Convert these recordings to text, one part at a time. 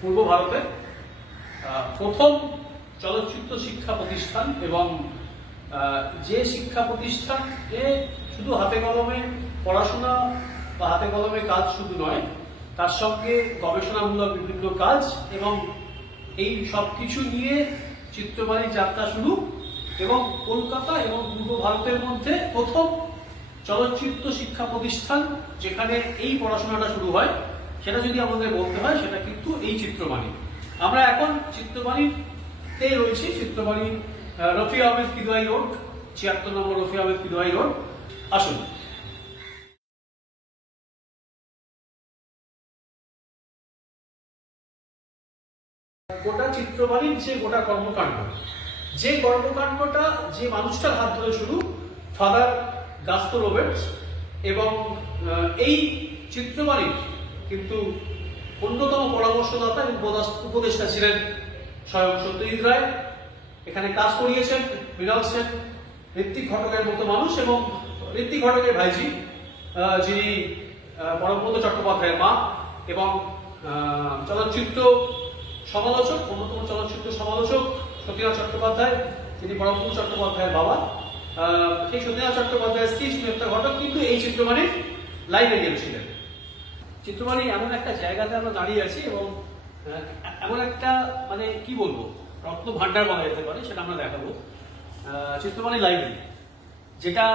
পূর্ব ভারতের প্রথম চলচ্চিত্র শিক্ষা প্রতিষ্ঠান এবং যে শিক্ষা প্রতিষ্ঠানে শুধু হাতে কলমে পড়াশোনা বা হাতে কলমে কাজ শুধু নয়, তার সঙ্গে গবেষণামূলক বিভিন্ন কাজ এবং এই সব কিছু নিয়ে চিত্রবাণীর যাত্রা শুরু এবং কলকাতা এবং পূর্ব ভারতের মধ্যে প্রথম চলচ্চিত্র শিক্ষা প্রতিষ্ঠান যেখানে এই পড়াশোনাটা শুরু হয়, সেটা যদি আমাদের বলতে হয় সেটা কিন্তু এই চিত্রবাণী। আমরা এখন চিত্রবাণীতে রয়েছি, চিত্রবাণী রফি আহমেদ কিদওয়াই রোড, ৭৬ নম্বর রফি আহমেদ কিদওয়াই রোড। আসুন। গোটা চিত্রবাণীর যে গোটা কর্মকাণ্ড, যে কর্মকাণ্ডটা যে মানুষটার হাত ধরে শুরু, ফাদার গাস্তো রোবের্টস, এবং এই চিত্রবাণীর কিন্তু অন্যতম পরামর্শদাতা এবং উপদেষ্টা ছিলেন স্বয়ং সত্যজিৎ রায়। এখানে কাজ করিয়েছেন মৃণাল সেন, ঋত্বিক ঘটকের মতো মানুষ এবং ঋত্বিক ঘটকের ভাইজি যিনি পরমব্রত চট্টোপাধ্যায়ের মা এবং চলচ্চিত্র সমালোচক, অন্যতম চলচ্চিত্র সমালোচক সতীনাথ চট্টোপাধ্যায়, তিনি পরমব্রত চট্টোপাধ্যায়ের বাবা। সেই সতীনাথ চট্টোপাধ্যায়ের স্ত্রী সুনেত্রা ঘটক কিন্তু এই চিত্রবাণীর লাইব্রেরিয়ান ছিলেন। চিত্রবাণী এমন একটা জায়গাতে আমরা দাঁড়িয়ে আছি এবং এমন একটা মানে কি বলবো রত্ন ভাণ্ডার বলা যেতে পারে, সেটা আমরা দেখাবো। চিত্রবাণী লাইব্রেরি, যেটা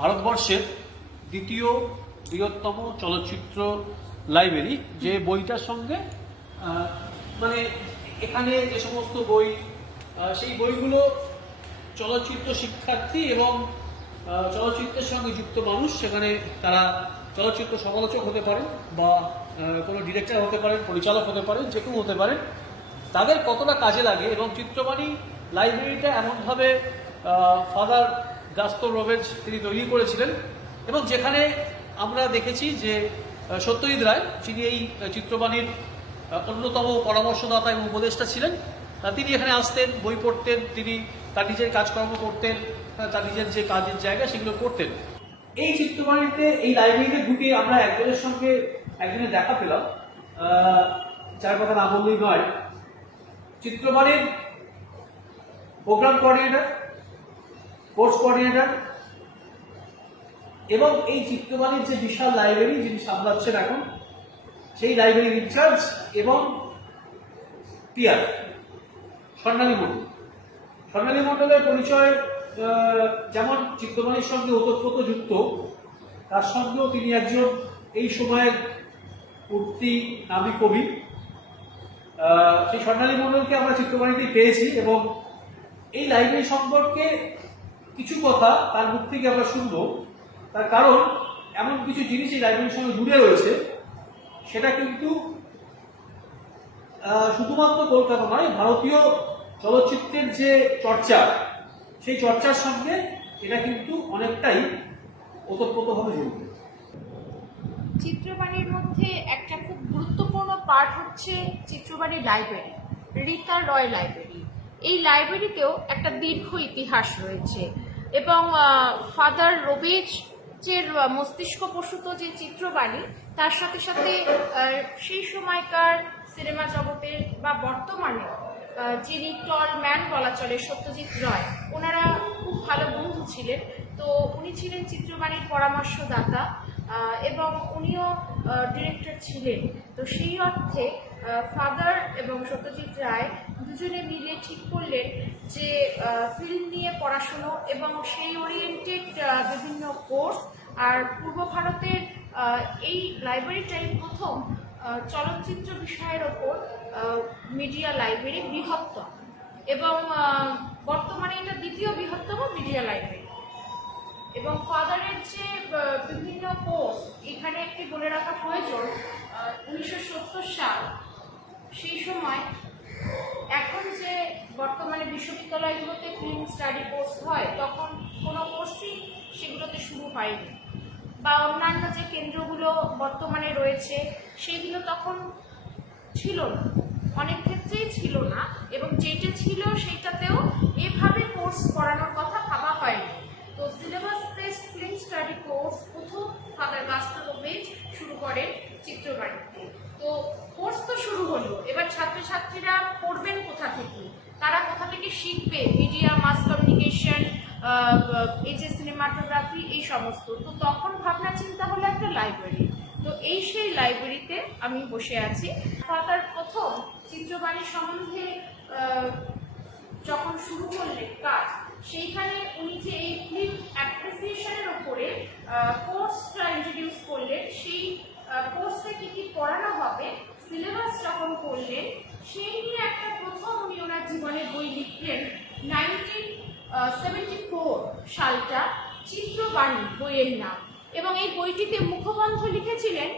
ভারতবর্ষের দ্বিতীয় বৃহত্তম চলচ্চিত্র লাইব্রেরি, যে বইটার সঙ্গে মানে এখানে যে সমস্ত বই, সেই বইগুলো চলচ্চিত্র শিক্ষার্থী এবং চলচ্চিত্রের সঙ্গে যুক্ত মানুষ, সেখানে তারা চলচ্চিত্র সমালোচক হতে পারেন বা কোনো ডিরেক্টর হতে পারেন, পরিচালক হতে পারেন, যে কেউ হতে পারেন, তাদের কতটা কাজে লাগে। এবং চিত্রবাণী লাইব্রেরিটা এমনভাবে ফাদার গাস্তো রোবের্টস তিনি তৈরি করেছিলেন এবং যেখানে আমরা দেখেছি যে সত্যজিৎ রায়, যিনি এই চিত্রবাণীর অন্যতম পরামর্শদাতা এবং উপদেষ্টা ছিলেন, তিনি এখানে আসতেন, বই পড়তেন, তিনি তার নিজের কাজকর্ম করতেন, তার নিজের যে কাজের জায়গা সেগুলো করতেন। এই চিত্রবাণীতে, এই লাইব্রেরিতে ঢুকে আমরা একজনের দেখা পেলাম, যার কথা না বললেই নয়, চিত্রবাণীর প্রোগ্রাম কোঅর্ডিনেটর, কোর্স কোঅর্ডিনেটর এবং এই চিত্রবাণীর যে বিশাল লাইব্রেরি যিনি সামলাচ্ছেন এখন, সেই লাইব্রেরির ইনচার্জ এবং পিয়ার স্বর্ণালী মণ্ডল। স্বর্ণালী মণ্ডলের পরিচয় যেমন চিত্রবাণীর সঙ্গে ওতপ্রোত যুক্ত, তার সঙ্গেও তিনি একজন এই সময়ের উঠতি নামী কবি। সেই স্বর্ণালী মণ্ডলকে আমরা চিত্রবাণীতেই পেয়েছি এবং এই লাইব্রেরি সম্পর্কে কিছু কথা তার মুখ থেকে আমরা শুনবো। তার কারণ এমন কিছু জিনিস এই লাইব্রেরির সঙ্গে জুড়ে রয়েছে, সেটা কিন্তু শুধুমাত্র কলকাতা নয়, ভারতীয় চলচ্চিত্রের যে চর্চা, সেই চর্চার সঙ্গে এটা কিন্তু অনেকটাই ওতপ্রোতভাবে জড়িত। চিত্রবাণীর মধ্যে একটা খুব গুরুত্বপূর্ণ পার্ট হচ্ছে চিত্রবাণী লাইব্রেরি, রীতা রয় লাইব্রেরি। এই লাইব্রেরিতেও একটা দীর্ঘ ইতিহাস রয়েছে এবং ফাদার রোবের্টসের মস্তিষ্ক প্রসূত যে চিত্রবাণী, তার সাথে সাথে সেই সময়কার সিনেমা জগতের বা বর্তমানে যিনি টল ম্যান বলা চলে সত্যজিৎ রায়, ওনারা খুব ভালো বন্ধু ছিলেন। তো উনি ছিলেন চিত্রবাণীর পরামর্শদাতা এবং উনিও ডিরেক্টর ছিলেন। তো সেই অর্থে ফাদার এবং সত্যজিৎ রায় দুজনে মিলে ঠিক করলেন যে ফিল্ম নিয়ে পড়াশুনো এবং সেই ওরিয়েন্টেড বিভিন্ন কোর্স। আর পূর্ব ভারতের এই লাইব্রেরিটাই প্রথম চলচ্চিত্র বিষয়ের ওপর মিডিয়া লাইব্রেরি, বৃহত্তম, এবং বর্তমানে এটা দ্বিতীয় বৃহত্তম মিডিয়া লাইব্রেরি। এবং ফাদারের যে বিভিন্ন কোর্স এখানে একটি বলে রাখা প্রয়োজন, 1970 সাল, সেই সময় এখন যে বর্তমানে বিশ্ববিদ্যালয়গুলোতে ফিল্ম স্টাডি কোর্স হয়, তখন কোনো কোর্সই সেগুলোতে শুরু হয়নি, বা অন্যান্য যে কেন্দ্রগুলো বর্তমানে রয়েছে সেইগুলো তখন ছিল না, অনেক ক্ষেত্রেই ছিল না, এবং যেটা ছিল সেইটাতেও এভাবে কোর্স করানোর কথা ভাবা হয়নি। তো syllabus based film study course প্রথম ফাদার গাস্তো রোবের্টস শুরু করেন চিত্রবাণীতে। তো কোর্স ছাত্রছাত্রীরা পড়বেন কোথা থেকে, তারা কোথা থেকে শিখবে মিডিয়া, মাস কমিউনিকেশন, এই যে সিনেমাটোগ্রাফি, এই সমস্ত। তো তখন ভাবনা চিন্তা হলো একটা লাইব্রেরি। তো এই সেই লাইব্রেরিতে আমি বসে আছি। ফাদার প্রথম চিত্রবাণী সম্বন্ধে যখন শুরু করলেন কাজ, সেইখানে উনি যে এই ফিল্ম অ্যাপ্রিসিয়েশনের ওপরে কোর্সটা ইন্ট্রোডিউস করলেন, সেই কোর্সে কী কী পড়ানো হবে, সিলেবাস যখন করলেন, সেই নিয়ে একটা প্রথম উনি ওনার জীবনে বই লিখলেন। 1974 সালটা চিত্রবাণী বইয়ের নাম, এবং এই বইটিতে মুখবন্ধ লিখেছিলেন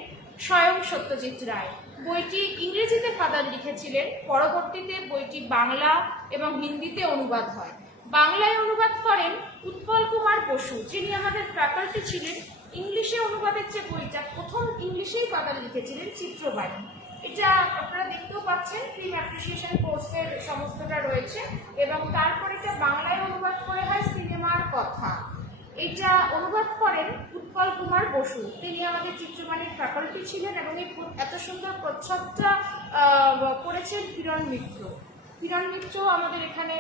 স্বয়ং সত্যজিৎ রায়। বইটি ইংরেজিতে ফাদার লিখেছিলেন, পরবর্তীতে বইটি বাংলা এবং হিন্দিতে অনুবাদ হয়। বাংলায় অনুবাদ করেন উৎপল কুমার বসু, যিনি আমাদের ফ্যাকাল্টি ছিলেন। ইংলিশে অনুবাদের যে বইটা প্রথম ইংলিশেই ফাদার লিখেছিলেন চিত্রবাণী। এটা আপনারা দেখতেও পাচ্ছেন, ফিল্ম অ্যাপ্রিসিয়েশন কোর্সের সমস্তটা রয়েছে, এবং তারপরে এটা বাংলায় অনুবাদ করে হয় সিনেমার কথা। এটা অনুবাদ করেন উৎপল কুমার বসু, তিনি আমাদের চিত্রবাণীর ফ্যাকাল্টি ছিলেন, এবং এই এত সুন্দর প্রচ্ছদটা করেছেন কিরণ মিত্র। কিরণ মিত্র আমাদের এখানে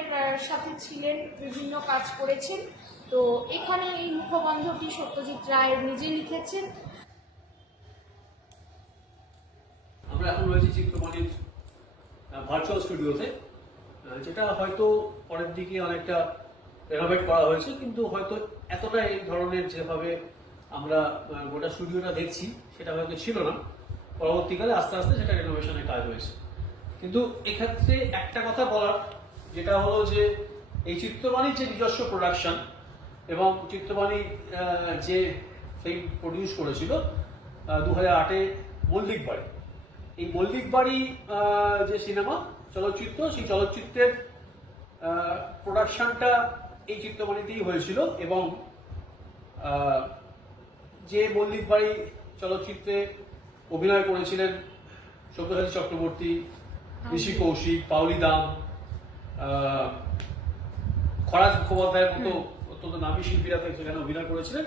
সাথে ছিলেন, বিভিন্ন কাজ করেছেন। তো এখানে এই মুখবন্ধটি সত্যজিৎ রায় নিজে লিখেছেন। আমরা এখন রয়েছি চিত্রবাণীর ভার্চুয়াল স্টুডিওতে, যেটা হয়তো পরের দিকে অনেকটা রেনোভেট করা হয়েছে, কিন্তু হয়তো এতটা এই ধরনের যেভাবে আমরা গোটা স্টুডিওটা দেখছি সেটা হয়তো ছিল না। পরবর্তীকালে আস্তে আস্তে সেটা রেনোভেশনের কাজ হয়েছে। কিন্তু এক্ষেত্রে একটা কথা বলার, যেটা হলো যে এই চিত্রবাণীর যে নিজস্ব প্রোডাকশন এবং চিত্রবাণী যে ফিল্ম প্রডিউস করেছিল 2008-এ মল্লিক বাড়ি, এই মল্লিক বাড়ি যে সিনেমা চলচ্চিত্র, সেই চলচ্চিত্রের প্রোডাকশনটা এই চিত্রবাণীতেই হয়েছিল। এবং যে মল্লিক বাড়ি চলচ্চিত্রে অভিনয় করেছিলেন সব্যসাচী চক্রবর্তী, ঋষি কৌশিক, পাওলি দাম, খরাজ মুখোপাধ্যায়ের মতো অত্যন্ত নামী শিল্পীরা সেখানে অভিনয় করেছিলেন।